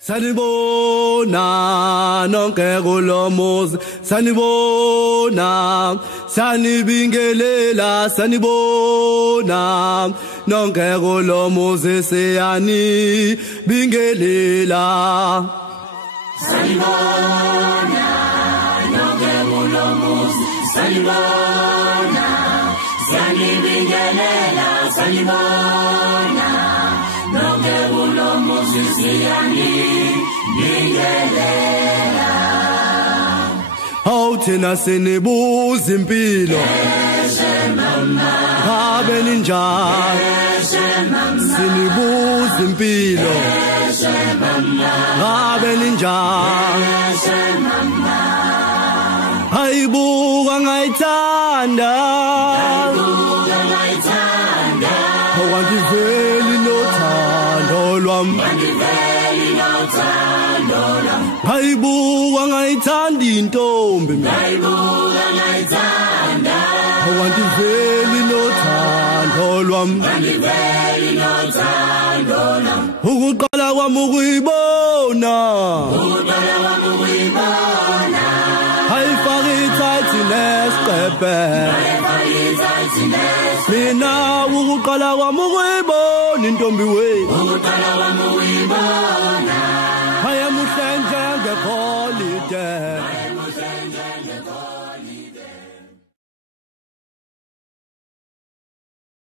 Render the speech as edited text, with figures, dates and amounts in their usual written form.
Sanibona nonke kulomuzi sanibona sanibingelela sanibona nonke kulomuzi siyani bingelela sanibona nonke kulomuzi sanibona sanibingelela sanibona nonke kulomuzi siyani bingelela awuthina sinibuza impilo ngabe ninjani sinibuza impilo ngabe ninjani hayibuka ngayithanda awangiveli nothando lwami hayibuka ngayithanda intombi hayibuka ngayithanda awangiveli nothando lwami ukuqala kwami ukuyibona hayifaka ithathi nesiqephe mina ukuqala kwami ukuyibona intombi wethu hayemuhle njengekholide